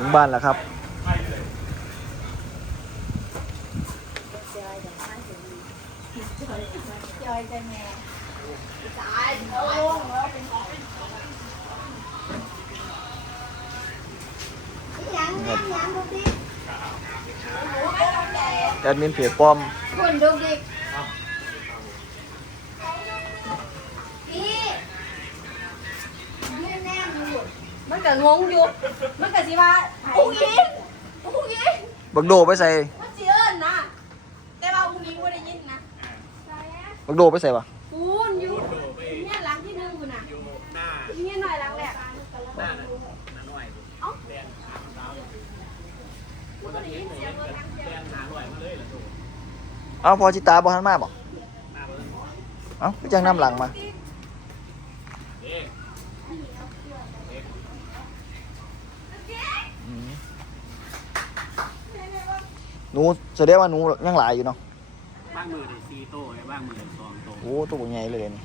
ถึงบ้านแล้วครับ แอดมินเพจปอมคุณดูดิ มันก็งงอยู่ มันก็สิว่าอุ้งยิงอุ้งยิงบักโดไปใส่มันสิเอิ้นนะ แต่ว่าอุ้งยิงบ่ได้ยินนะบักโดไปใส่ปะปูนอยู่เนี่ยหลังที่หนึ่งคุณน่ะเนี่ยหน่อยหลังแรกเอ้าบ่ได้ยินเสียงเลยหลังเสียงเอ้าพอจิตาบอหันมาบ่เอ้าก็จังน้ำหลังมา หนูแสดงว่าหนูยังหลายอยู่เนาะบ้างมือได้สี่โต้ไอ้บ้างมือได้สองโต้โอ้ตัวใหญ่เลยนี่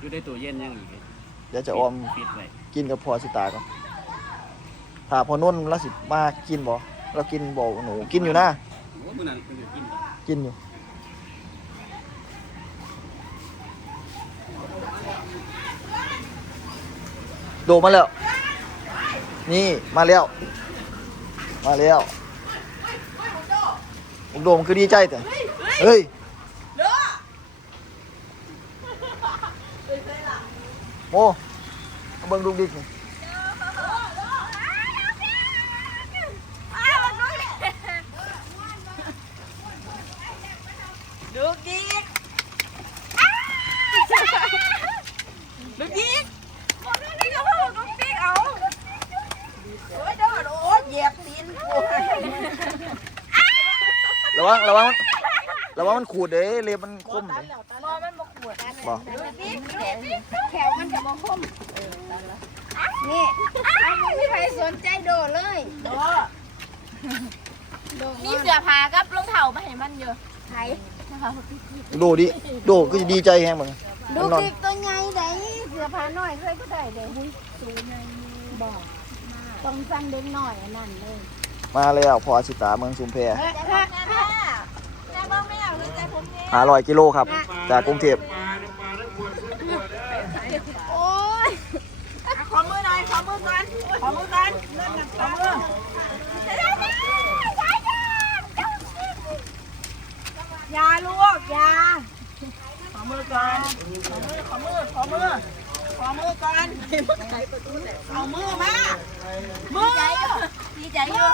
อยู่ได้ตัวเย็นยังอีกเลยเดี๋ยวจะออมปิดไว้กินกับพอสิตาก่อนถ้าพอนุ่นแล้วสิมากินบ่เรากินบ่หนูกินอยู่นะโอ้มือนั้นเป็นอยู่กินบ่กินอยู่โดมาแล้ว นี่มาแล้ว มาแล้ว ผมโดมนคือดีใจแต่เฮ้ยโอ้เอาเบิ่งลูกดิกนี่ ลูกดิกลูกดิกคนนี้ก็พูดลูกดิกเอาโอ้ยโดนโอ้ยเหยียบตีนกู ระวังระวังมันระวัง มันขูดเด้เล็บมันคมเด้มอมันบกขวดบ่แขวมันจะมาคมนี่ไม่มีใครสนใจโดดเลยโดดโดดมีเสื้อผ้ากับรองเท้ามาให้มันเยอะไข่โดดิโดก็จะดีใจแฮงมึงดูมันนอนดิตัวใหญ่ได้เสือผ้าน้อยเคยก็ได้เลยตัวใหญ่บอกต้องสั่งเด็กหน่อยอันนั่นเลยมาแล้วพอสิตาเมืองชุมแพแม่แม่บ้าไม่อยากรู้ใจผมเนี่ย หาร้อยกิโลครับ จากกรุงเทพโอ้ยขอมือหน่อยขอมือก่อนขอมือก่อนขอมืออยาลูกอยาขอมือก่อนขอมือขอมือขอมือขอมือก่อนเอามือมามือดีใจอยู่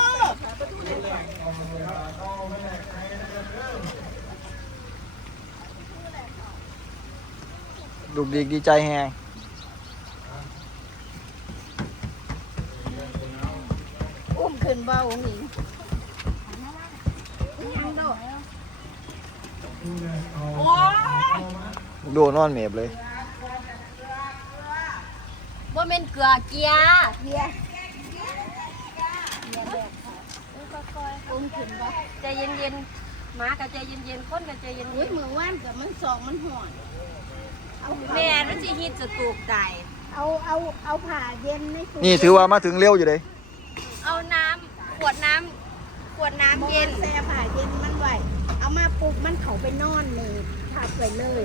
ลูกดีดีใจแฮงอุ้มขึ้นเบาหนิงโอ้ยโดนอนเมบเลยว่าเป็นเกลือเกียร์เบียร์อุ้มขึ้นเบาใจเย็นๆหมากับใจเย็นๆคนกับใจเย็อุ้ยนมือว่านกับมันสองมันห่อน เอาๆแม่มันสิฮิตจะตูกตายเอาเอาเอาผ่าเย็นในตู้นี่ถือว่ามาถึงเร็วอยู่เลยเอาน้ำขวดน้ำขวดน้ำเย็เย็นนแซ่ผ่าเย็นมันไหวเอามาปลุกมันเขาไปนอนเลยทับไปเลย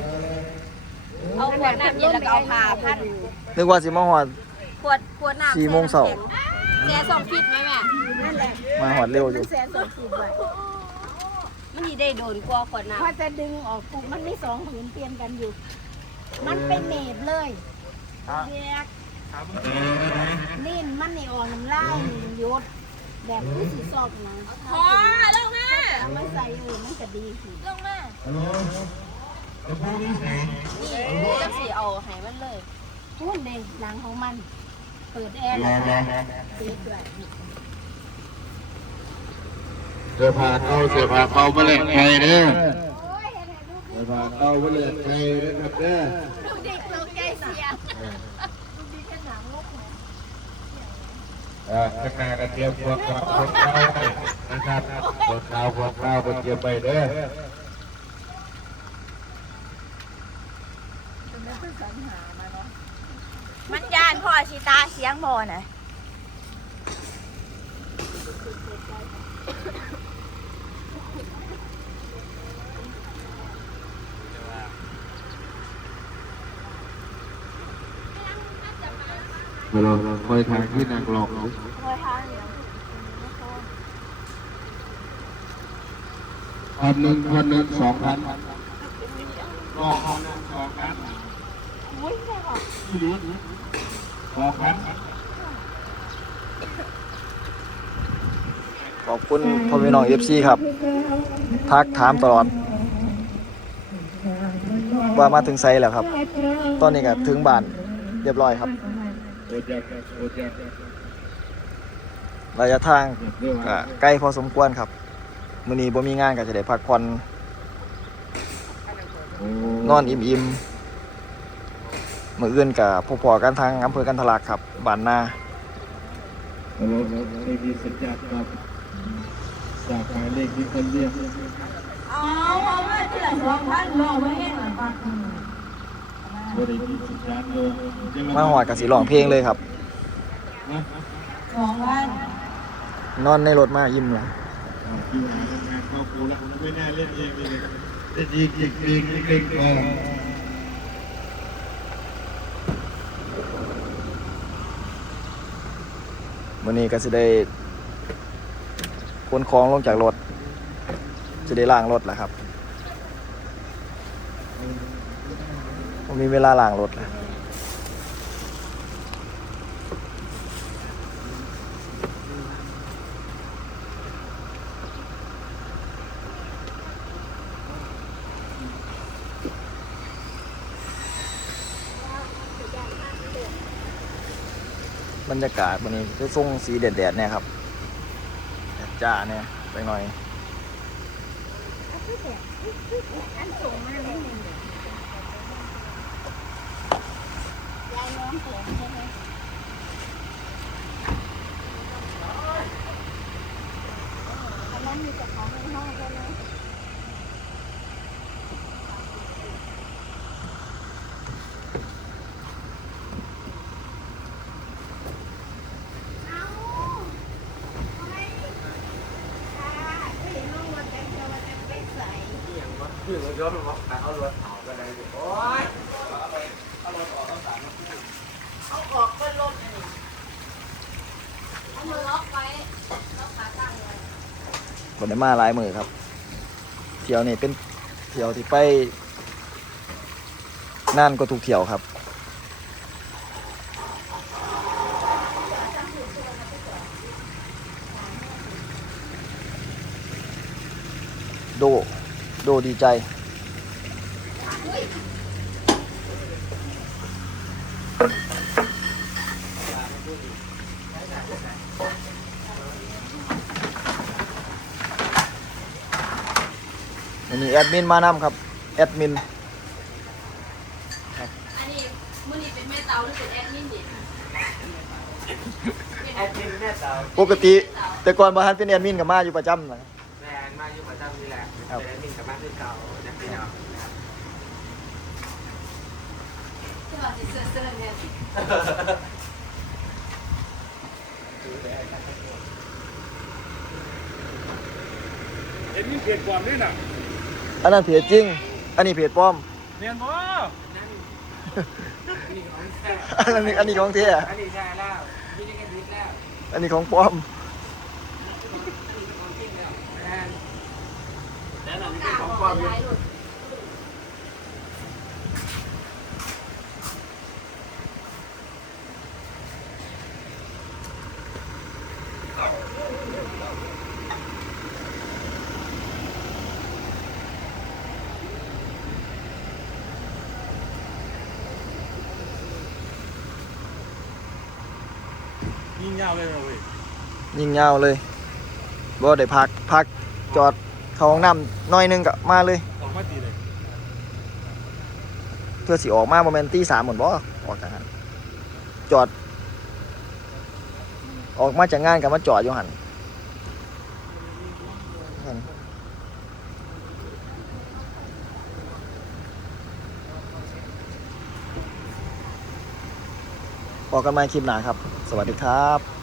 เอาขวดน้ำเย็นแล้วก็เอาผ้าพันนึกว่าสิมาหอด ขวดขวดน้ำสี่โมงเช้าแช่สองฟิตไหมแม่นั่นแหละมาหอดเร็วอมัยู่นแซ่สองขีดไว้มันยีได้โดนกลัวขวดน้พอจะดึงออกปลุกมันไม่สองผืนเปลี่ยนกันอยู่ มันเป็นเนบเลยแยกนี่มันนี่ออกน้ำลายยศแบบผู้สีสอบนะำพอลงแม่เอามาใส่เออมันก็ดีสิลงแม่นี่จะสีเอาให้มันเลยพูดเลยหลังของมัน เปิดแอร์แล้วปิดด้วยเสื้อผ้าเก่าเสื้อผ้าเก่ามาเล่นไทยเด้อโอ้ยเห็นไห มลูกเสื้อผ้าเก่ามาเล่นไทยเด้อครับเด้อลูกเด็กตกใจเสียเอ่อข้างหน้าก็เตรียมพวกกับพวกเรานะครับพวกเราพวกเราพวกเตรียมไปเด้อมันยานพ่อชิตาเสียงบ่น่ะ เราคอยทางที่นางหลอกอยู่คอยทางเหลืองพันหนึ่งพันหนึ่งสองพันรอบพันหนึ่งสองพันอุ้ยได้ป่ะสองพันขอบคุณพ่อแม่น้องเอฟซีครับ ทักถามตลอด ว่ามาถึงไซแล้วครับ ตอนนี้ก็ถึงบ้านเรียบร้อยครับ ระยะทางก็ใกล้พอสมควรครับมื้อนี้บ่มีงานก็จะได้พักผ่อนนอนอิ่มๆมื้ออื่นก็พบพอกันทางอำเภอกันทะลักครับบ้านนาเราไม่มีสัญญาณครับจากหมายเลขที่คนเรียกเอาเอาไว้ที่ไหนสองพันลองไว้ให้หน่อยป่ะบริ มีสัญญาณโยมมาหอดก็สิร้องเพลงเลยครับสองพันนอนในรถมาอิ่มเลยอยู่หาทำงานเข้าครูแล้วไม่น่าเล่นเองเลยได้ดีจริงจริงจริงก่อนมื้อนี้ก็สิได้ขนของลงจากรถจะได้ล้างรถแหละครับ ผมมีเวลาล้างรถแล้วบรรยากาศวันนี้จะส่งสีแดดๆเนี่ยครับแดดจ้าเนี่ยไปหน่อยอันส่งมาไม่มี ยายน้องแข็งใช่ไหมอันนั้นมีแต่ของในห้องใช่ไหม เอาไว้ค่ะก็เห็นน้องวันแต่งตัววันแต่งไปใส่ เอา คนได้มาหลายมือครับ เที่ยวนี่เป็นเที่ยวที่ไปนั่นก็ถูกเที่ยวครับโดโดดีใจ วันนี้แอดมินมานำครับแอดมินอันนี้มือนี้เป็นแม่เตาหรือเป็นแอดมินดิปกติแต่ก่อนบาฮันเป็นแอดมินกับมาอยู่ประจำนะแรงมากอยู่ประจำนี่แหละครับเป็นมินกับมากคือเก่าจังซี่เนาะที่ว่าสิเสื้อเสื้อเนี่ยเห็นมีเพจความด้วยนะ อันนั้นเพจจริง อันนี้เพจปลอม เรียนบ่อันนี้อันนี้ของเท่อันนี้ใช่แล้วมีนี่ก็ดิสแล้ว อันนี้ของปลอมแล้วนั่นเป็นของความ ยู่ยิ่งยาวเลยเว้ยยิงยาวเลยบ่ได้พักพักจอดเข้าห้องน้ำหน้อยหนึงก็มาเลยสองมาตีเลยเพื่อสิออกมาโมเมนตีสามหมดบ่ออกจากหันจอด ออกมาจากงานกับมาจอดอยู่หันนั่น พอกันใหม่คลิปหน้าครับ สวัสดีครับ